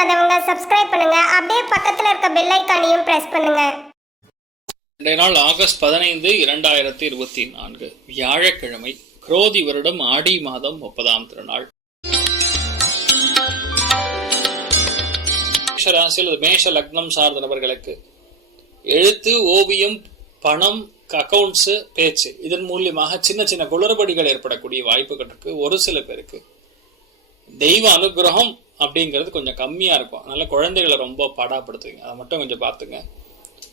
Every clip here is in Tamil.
பண்ணாதவங்க சப்ஸ்கிரைப் பண்ணுங்க. அப்படியே பக்கத்துல இருக்க பெல் ஐகானையும் பிரஸ் பண்ணுங்க. இன்றைய நாள் ஆகஸ்ட் 15, 2024 வியாழக்கிழமை. குரோதி வருடம் ஆடி மாதம் 30ஆம் திருநாள். மேஷராசியில் மேஷ லக்னம் சார்ந்த நபர்களுக்கு எழுத்து, ஓவியம், பணம், அக்கவுண்ட்ஸ், பேச்சு இதன் மூலியமாக சின்ன சின்ன குளறுபடிகள் ஏற்படக்கூடிய வாய்ப்புகள் இருக்கு. ஒரு சில பேருக்கு தெய்வ அனுகிரகம் அப்படிங்கிறது கொஞ்சம் கம்மியா இருக்கும். அதனால குழந்தைகளை ரொம்ப பாடாப்படுத்துவீங்க. அதை மட்டும் கொஞ்சம் பார்த்துங்க.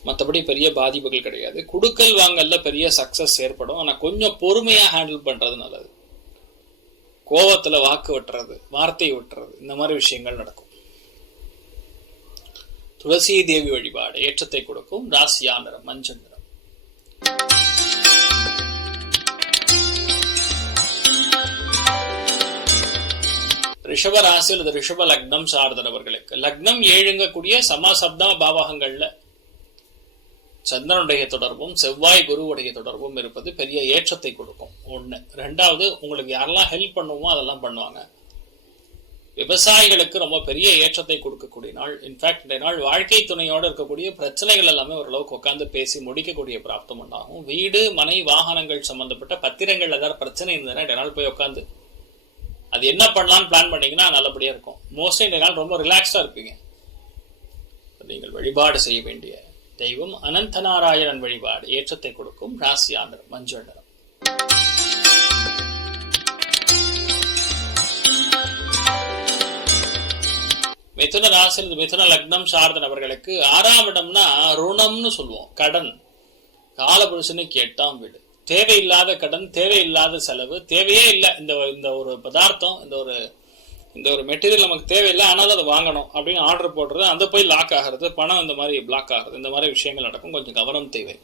மற்றபடி பெரிய பாதிப்புகள் கிடையாது. குடுக்கல் வாங்கல்ல பெரிய சக்சஸ் ஏற்படும். ஆனால் கொஞ்சம் பொறுமையா ஹேண்டில் பண்றது நல்லது. கோவத்துல வாக்கு விட்டுறது, வார்த்தை விட்டுறது, இந்த மாதிரி விஷயங்கள் நடக்கும். துளசி தேவி வழிபாடு ஏற்றத்தை கொடுக்கும். ராசியா நிறம் மஞ்சள் நிறம். ரிஷப ராசியில் அது ரிஷப லக்னம் சார்ந்த நபர்களுக்கு லக்னம் ஏழுங்கக்கூடிய சமசப்த பாவகங்கள்ல சந்திரனுடைய தொடர்பும் செவ்வாய் குருவுடைய தொடர்பும் இருப்பது பெரிய ஏற்றத்தை கொடுக்கும். ஒண்ணு. ரெண்டாவது, உங்களுக்கு யாரெல்லாம் ஹெல்ப் பண்ணுவோமோ அதெல்லாம் பண்ணுவாங்க. விவசாயிகளுக்கு ரொம்ப பெரிய ஏற்றத்தை கொடுக்கக்கூடிய நாள். இன்ஃபேக்ட் இந்த நாள் வாழ்க்கை துணையோடு இருக்கக்கூடிய பிரச்சனைகள் எல்லாமே ஓரளவுக்கு உட்காந்து பேசி முடிக்கக்கூடிய பிராப்தம் உண்டாகும். வீடு, மனை, வாகனங்கள் சம்பந்தப்பட்ட பத்திரங்கள் ஏதாவது பிரச்சனை இருந்ததுன்னா இந்த நாள் போய் உட்காந்து அது என்ன பண்ணலாம்னு பிளான் பண்ணீங்கன்னா நல்லபடியா இருக்கும். மோஸ்ட்லி இந்த நாள் ரொம்ப ரிலாக்ஸ்டா இருப்பீங்க. நீங்கள் வழிபாடு செய்ய வேண்டிய தெய்வம் அனந்த நாராயணன் வழிபாடு ஏற்றத்தை கொடுக்கும். ராசியா நிறம் மஞ்சள் நிறம். மிதுன ராசியில் மிதுன லக்னம் சார்ந்த நபர்களுக்கு 6ஆம் இடம்னா ருணம்னு சொல்லுவோம். கடன். காலபுருஷனுக்கு 8ஆம் வீடு. தேவையில்லாத கடன், தேவையில்லாத செலவு, தேவையே இல்லை. இந்த ஒரு பதார்த்தம், இந்த ஒரு மெட்டீரியல் நமக்கு தேவையில்லை, ஆனாலும் அதை வாங்கணும் அப்படின்னு ஆர்டர் போடுறது, அந்த போய் லாக் ஆகிறது, பணம் இந்த மாதிரி பிளாக் ஆகிறது, இந்த மாதிரி விஷயங்கள் நடக்கும். கொஞ்சம் கவனம் தேவை.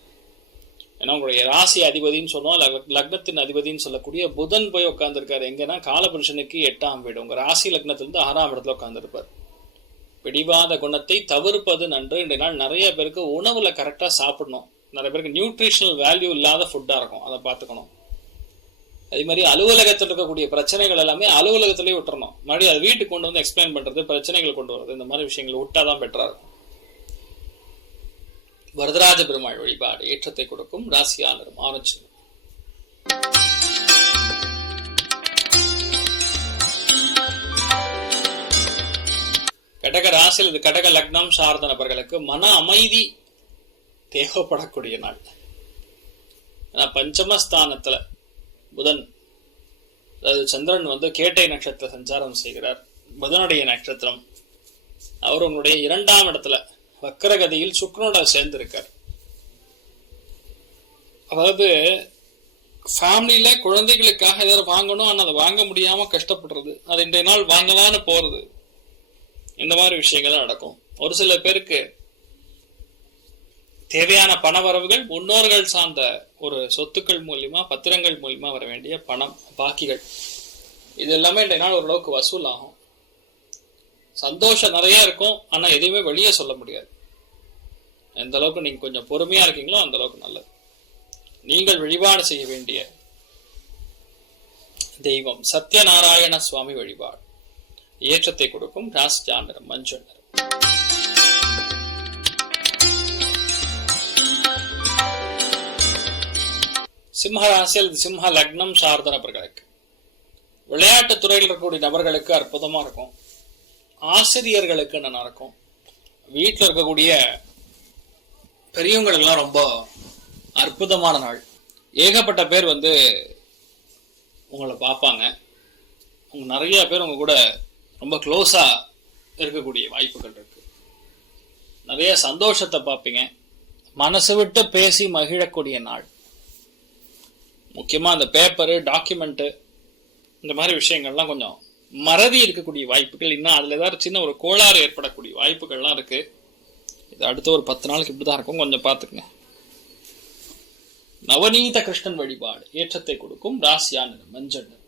ஏன்னா உங்களுடைய ராசி அதிபதினு சொல்லுவோம், லக்னத்தின் அதிபதினு சொல்லக்கூடிய புதன் போய் உட்காந்துருக்காரு எங்கன்னா காலபுருஷனுக்கு 8ஆம் வீடு. உங்க ராசி லக்னத்திலிருந்து 6ஆம் இடத்துல உட்காந்துருப்பார். பிடிவாத குணத்தை தவிர்ப்பது நன்று. இன்றைய நாள் நிறைய பேருக்கு உணவுல கரெக்டா சாப்பிடணும். நிறைய பேருக்கு நியூட்ரிஷனல் வேல்யூ இல்லாத ஃபுட்டா இருக்கும், அதை பார்த்துக்கணும். அதே மாதிரி அலுவலகத்தில் இருக்கக்கூடிய பிரச்சனைகள் எல்லாமே அலுவலகத்திலேயே விட்டுறணும். மறுபடியும் அதை வீட்டுக்கு கொண்டு வந்து எக்ஸ்பிளைன் பண்றது, பிரச்சனைகள் கொண்டு வரது, இந்த மாதிரி விஷயங்களை விட்டாதான் பெட்டரா இருக்கும். வரதராஜ பெருமாள் வழிபாடு ஏற்றத்தை கொடுக்கும். ராசியா நிறம் ஆரஞ்சு. கடக ராசியில் இது கடக லக்னம் சார்ந்த நபர்களுக்கு மன அமைதி தேவைப்படக்கூடிய நாள். பஞ்சமஸ்தானத்துல புதன், அதாவது சந்திரன் கேட்டை நட்சத்திர சஞ்சாரம் செய்கிறார். புதனுடைய நட்சத்திரம். அவர் உங்களுடைய 2ஆம் இடத்துல வக்கரகதியில் சுக்கிரனோட சேர்ந்திருக்கார். அதாவது ஃபேமிலியில குழந்தைகளுக்காக ஏதாவது வாங்கணும், ஆனால் அதை வாங்க முடியாம கஷ்டப்படுறது, அது இன்றைய நாள் வாங்கலான்னு போறது, இந்த மாதிரி விஷயங்கள் நடக்கும். ஒரு சில பேருக்கு தேவையான பண வரவுகள் முன்னோர்கள் சார்ந்த ஒரு சொத்துக்கள் மூலியமா, பத்திரங்கள் மூலியமா வர வேண்டிய பணம், பாக்கிகள், இது எல்லாமே இன்றைய நாள் ஓரளவுக்கு வசூல் ஆகும். சந்தோஷம் நிறைய இருக்கும், ஆனா எதையுமே வெளியே சொல்ல முடியாது. எந்த அளவுக்கு நீங்க கொஞ்சம் பொறுமையா இருக்கீங்களோ அந்த அளவுக்கு நல்லது. நீங்கள் வழிபாடு செய்ய வேண்டிய தெய்வம் சத்யநாராயண சுவாமி வழிபாடு ஏற்றத்தை கொடுக்கும். ராசியா நிறம் மஞ்சள் நிறம். சிம்ம ராசியில் சிம்ம லக்னம் சார்ந்த நபர்களுக்கு விளையாட்டு துறையில் இருக்கக்கூடிய நபர்களுக்கு அற்புதமா இருக்கும். ஆசிரியர்களுக்கு நல்லா இருக்கும். வீட்டில் இருக்கக்கூடிய பெரியவங்களுக்கெல்லாம் ரொம்ப அற்புதமான நாள். ஏகப்பட்ட பேர் உங்களை பார்ப்பாங்க. நிறைய பேர் உங்க கூட ரொம்ப க்ளோஸா இருக்கக்கூடிய வாய்ப்புகள் இருக்கு. நிறைய சந்தோஷத்தை பார்ப்பீங்க. மனசு விட்டு பேசி மகிழக்கூடிய நாள். முக்கியமா அந்த பேப்பரு, டாக்குமெண்ட், இந்த மாதிரி விஷயங்கள்லாம் கொஞ்சம் மறதி இருக்கக்கூடிய வாய்ப்புகள், இன்னும் அதுல ஏதாவது சின்ன ஒரு கோளாறு ஏற்படக்கூடிய வாய்ப்புகள்லாம் இருக்கு. இது அடுத்த ஒரு 10 நாளுக்கு இப்படிதான் இருக்கும், கொஞ்சம் பார்த்துக்குங்க. நவநீத கிருஷ்ணன் வழிபாடு ஏற்றத்தை கொடுக்கும். ராசியா நிறம் மஞ்சள் நிறம்.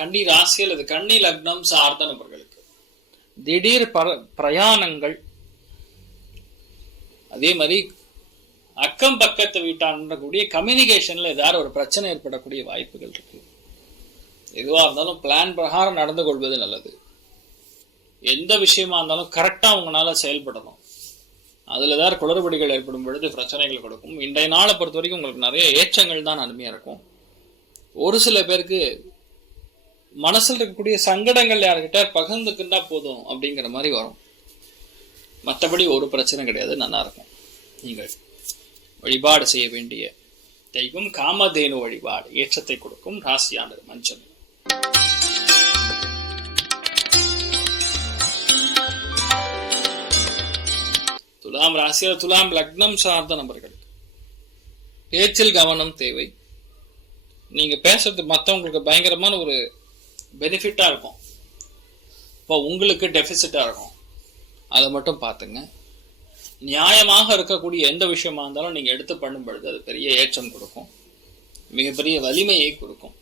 கன்னி ராசியில் இது கன்னி லக்னம் சார்ந்த நபர்களுக்கு திடீர் பிரயாணங்கள், அதே மாதிரி அக்கம் பக்கத்து வீட்டான்ற கம்யூனிகேஷன்ல ஏதாவது ஒரு பிரச்சனை ஏற்படக்கூடிய வாய்ப்புகள் இருக்கு. எதுவா இருந்தாலும் பிளான் பிரகாரம் நடந்து கொள்வது நல்லது. எந்த விஷயமா இருந்தாலும் கரெக்டா உங்களால செயல்படணும். அதுல ஏதாவது குளறுபடிகள் ஏற்படும் பொழுது பிரச்சனைகள் கொடுக்கும். இன்றைய நாளை பொறுத்த வரைக்கும் உங்களுக்கு நிறைய ஏற்றங்கள் தான் அருமையா இருக்கும். ஒரு சில பேருக்கு மனசில் இருக்கக்கூடிய சங்கடங்கள் யாருக்கிட்ட பகிர்ந்துக்கிட்டா போதும் அப்படிங்கிற மாதிரி வரும். மற்றபடி ஒரு பிரச்சனை கிடையாது, நல்லா இருக்கும். நீங்கள் வழிபாடு செய்ய வேண்டிய தெய்வம் காமதேனு வழிபாடு. ஏற்றத்தை கொடுக்கும் ராசியானது மஞ்சள். துலாம் ராசியில துலாம் லக்னம் சார்ந்த நபர்களுக்கு பேச்சில் கவனம் தேவை. நீங்க பேசுறது மற்றவங்களுக்கு பயங்கரமான ஒரு பெனிஃபிட்டா இருக்கும், இப்போ உங்களுக்கு டெபிசிட்டா இருக்கும். அதை மட்டும் பார்த்துங்க. நியாயமாக இருக்கக்கூடிய எந்த விஷயமா இருந்தாலும் நீங்க எடுத்து பண்ணும் பொழுது அது பெரிய ஏற்றம் கொடுக்கும், மிகப்பெரிய வலிமையை கொடுக்கும்.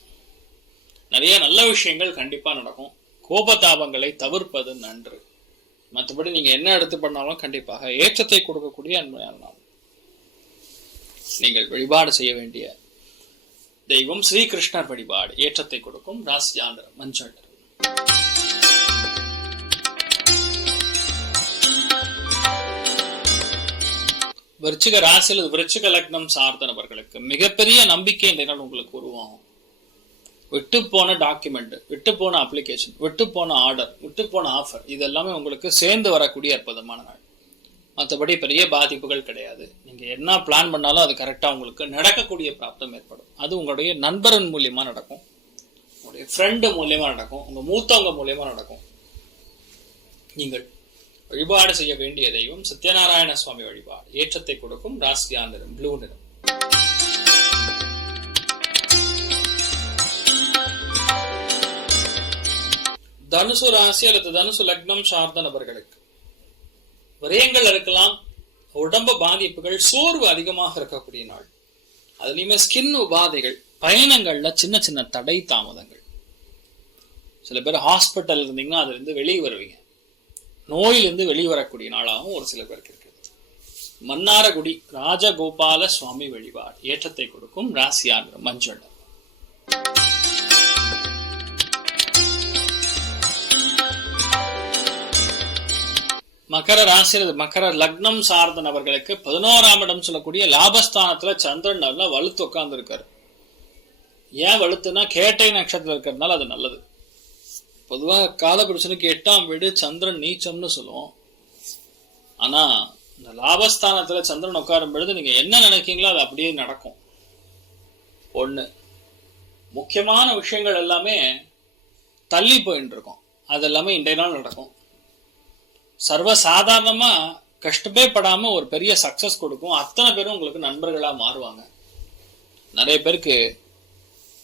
நிறைய நல்ல விஷயங்கள் கண்டிப்பா நடக்கும். கோபதாபங்களை தவிர்ப்பது நன்று. மற்றபடி நீங்க என்ன எடுத்து பண்ணாலும் கண்டிப்பாக ஏற்றத்தை கொடுக்கக்கூடிய அன்மையான நாள். நீங்கள் வழிபாடு செய்ய வேண்டிய தெய்வம் ஸ்ரீகிருஷ்ணர் வழிபாடு. ஏற்றத்தை கொடுக்கும் ராசியாண்டர் மஞ்சள். விருச்சிக ராசியில் விருச்சிக லக்னம் சார்ந்த நபர்களுக்கு மிகப்பெரிய நம்பிக்கை இந்த நாள் உங்களுக்கு உருவாகும். விட்டு போன டாக்குமெண்ட், விட்டு போன அப்ளிகேஷன், விட்டு போன ஆர்டர், விட்டு போன ஆஃபர், இது எல்லாமே உங்களுக்கு சேர்ந்து வரக்கூடிய அற்புதமான நாள். மற்றபடி பெரிய பாதிப்புகள் கிடையாது. நீங்க என்ன பிளான் பண்ணாலும் அது கரெக்டா உங்களுக்கு நடக்கக்கூடிய பிராப்தம் ஏற்படும். அது உங்களுடைய நண்பரின் மூலியமா நடக்கும், உங்களுடைய ஃப்ரெண்டு மூலியமா நடக்கும், உங்க மூத்தவங்க மூலியமா நடக்கும். நீங்கள் வழிபாடு செய்ய வேண்டிய தெய்வம் சத்யநாராயண சுவாமி வழிபாடு. ஏற்றத்தை கொடுக்கும் ராசியா நிறம் ப்ளூ நிறம். தனுசு ராசி அல்லது தனுசு லக்னம் சார்ந்த நபர்களுக்கு விரயங்கள் இருக்கலாம், உடம்பு பாதிப்புகள், சோர்வு அதிகமாக இருக்கக்கூடிய நாள். அதுலயுமே ஸ்கின் உபாதைகள், பயணங்கள்ல சின்ன சின்ன தடை தாமதங்கள். சில பேர் ஹாஸ்பிட்டல் இருந்தீங்கன்னா அதுல இருந்து வெளியே வருவீங்க, நோயிலிருந்து வெளிவரக்கூடிய நாளாகவும் ஒரு சில பேருக்கு இருக்குது. மன்னாரகுடி ராஜகோபால சுவாமி வழிபாடு. ஏற்றத்தை கொடுக்கும் ராசியா நிறம் மஞ்சள். மகர ராசி மகர லக்னம் சார்ந்த நபர்களுக்கு 11ஆம் இடம் சொல்லக்கூடிய லாபஸ்தானத்துல சந்திரன் நல்லா வலுத்து உட்கார்ந்து இருக்காரு. ஏன் வலுத்துனா கேட்டை நட்சத்திரம் இருக்கிறதுனால அது நல்லது. பொதுவாக காலபுருஷனுக்கு 8ஆம் வீடு சந்திரன் நீச்சம்னு சொல்லுவோம். ஆனா இந்த லாபஸ்தானத்துல சந்திரன் உட்காரும் பொழுது நீங்க என்ன நினைக்கீங்களோ அது அப்படியே நடக்கும். ஒண்ணு, முக்கியமான விஷயங்கள் எல்லாமே தள்ளி போயிட்டு இருக்கும், அது எல்லாமே இன்றைய நாள் நடக்கும். சர்வசாதாரணமா கஷ்டப்பே படாம ஒரு பெரிய சக்சஸ் கொடுக்கும். அத்தனை பேரும் உங்களுக்கு நண்பர்களா மாறுவாங்க. நிறைய பேருக்கு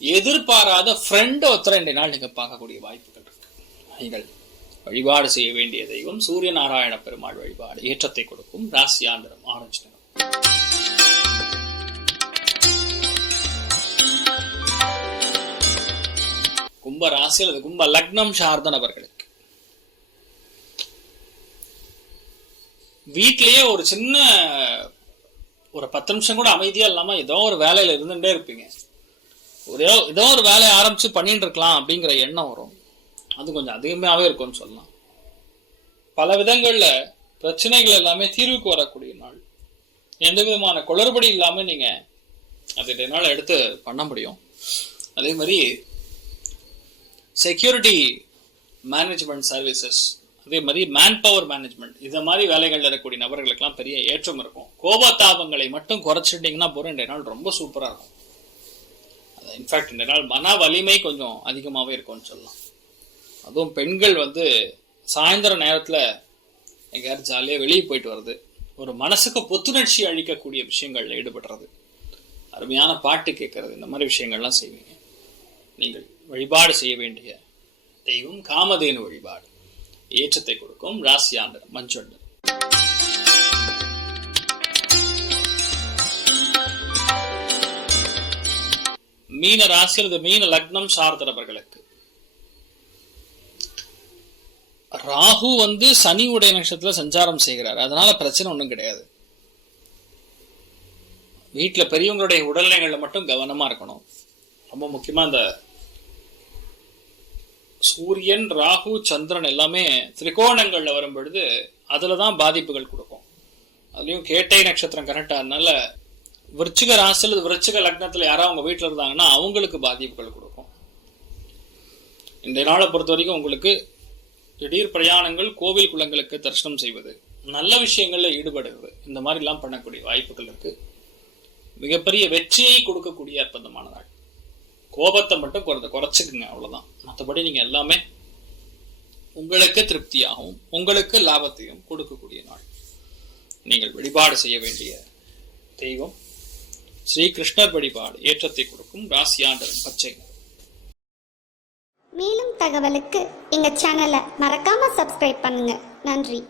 எதிர்பாராத ஃப்ரெண்ட் ஒருத்தர இன்றைய நாள் நீங்க பார்க்கக்கூடிய வாய்ப்புகள் இருக்கு. நீங்கள் வழிபாடு செய்ய வேண்டிய தெய்வம் சூரிய நாராயண பெருமாள் வழிபாடு. ஏற்றத்தை கொடுக்கும் ராசியா நிறம் ஆரஞ்சு நிறம். கும்ப ராசி அல்லது கும்ப லக்னம் சார்ந்த நபர்களுக்கு வீட்லயே ஒரு சின்ன ஒரு 10 நிமிஷம் கூட அமைதியா இல்லாம ஏதோ ஒரு வேலையில இருந்துட்டே இருப்பீங்க. ஏதோ ஒரு வேலையை ஆரம்பிச்சு பண்ணிட்டு இருக்கலாம் அப்படிங்கிற எண்ணம் வரும். அது கொஞ்சம் அதிகமாவே இருக்கும்னு சொல்லலாம். பல விதங்கள்ல பிரச்சனைகள் எல்லாமே தீர்வுக்கு வரக்கூடிய நாள். எந்த விதமான குளறுபடி இல்லாம நீங்க அது நாள் எடுத்து பண்ண முடியும். அதே மாதிரி செக்யூரிட்டி மேனேஜ்மெண்ட் சர்வீசஸ், அதே மாதிரி மேன் பவர் மேனேஜ்மெண்ட், இந்த மாதிரி வேலைகள்ல இருக்கக்கூடிய நபர்களுக்கெல்லாம் பெரிய ஏற்றம் இருக்கும். கோபதாபங்களை மட்டும் குறைச்சிட்டீங்கன்னா போற இன்றைய நாள் ரொம்ப சூப்பரா இருக்கும். இன்ஃபேக்ட் இந்த நாள் மன வலிமை கொஞ்சம் அதிகமாகவே இருக்கும்னு சொல்லலாம். அதுவும் பெண்கள் சாயந்தர நேரத்தில் எங்கேயாவது ஜாலியாக வெளியே போயிட்டு வர்றது, ஒரு மனசுக்கு புத்துணர்ச்சி அளிக்கக்கூடிய விஷயங்கள்ல ஈடுபடுறது, அருமையான பாட்டு கேட்கறது, இந்த மாதிரி விஷயங்கள்லாம் செய்வீங்க. நீங்கள் வழிபாடு செய்ய வேண்டிய தெய்வம் காமதேனு வழிபாடு. ஏற்றத்தை கொடுக்கும் ராசியா நிறம் மஞ்சள். மீன ராசி அல்லது மீன லக்னம் சார்ந்த நபர்களுக்கு ராகு சனி உடைய நட்சத்திரத்துல சஞ்சாரம் செய்கிறார். அதனால பிரச்சனை ஒண்ணும் கிடையாது. வீட்டில் பெரியவங்களுடைய உடல்நிலைகளில் மட்டும் கவனமா இருக்கணும். ரொம்ப முக்கியமா இந்த சூரியன், ராகு, சந்திரன் எல்லாமே திரிகோணங்கள்ல வரும் பொழுது அதுலதான் பாதிப்புகள் கொடுக்கும். அதுலயும் கேட்டை நட்சத்திரம் கரெக்டா, அதனால விருச்சிக ராசியில் விருச்சிக லக்னத்துல யாராவது அவங்க வீட்டில் இருந்தாங்கன்னா அவங்களுக்கு பாதிப்புகள் கொடுக்கும். இந்த நாளை பொறுத்த வரைக்கும் உங்களுக்கு திடீர் பிரயாணங்கள், கோவில் குளங்களுக்கு தரிசனம் செய்வது, நல்ல விஷயங்கள்ல ஈடுபடுவது, இந்த மாதிரி எல்லாம் பண்ணக்கூடிய வாய்ப்புகள் இருக்கு. மிகப்பெரிய வெற்றியை கொடுக்கக்கூடிய அற்புதமான நாள். கோபத்தை மட்டும் குறைச்சுக்குங்க, அவ்வளவுதான். மற்றபடி நீங்க எல்லாமே உங்களுக்கு திருப்தியாகவும் உங்களுக்கு லாபத்தையும் கொடுக்கக்கூடிய நாள். நீங்கள் வழிபாடு செய்ய வேண்டிய தெய்வம் ஸ்ரீ கிருஷ்ணர் வழிபாடு ஏற்றத்தை கொடுக்கும். ராசியாண்டவன் பச்சை. மேலும் தகவலுக்கு எங்க சேனலை மறக்காம சப்ஸ்கிரைப் பண்ணுங்க. நன்றி.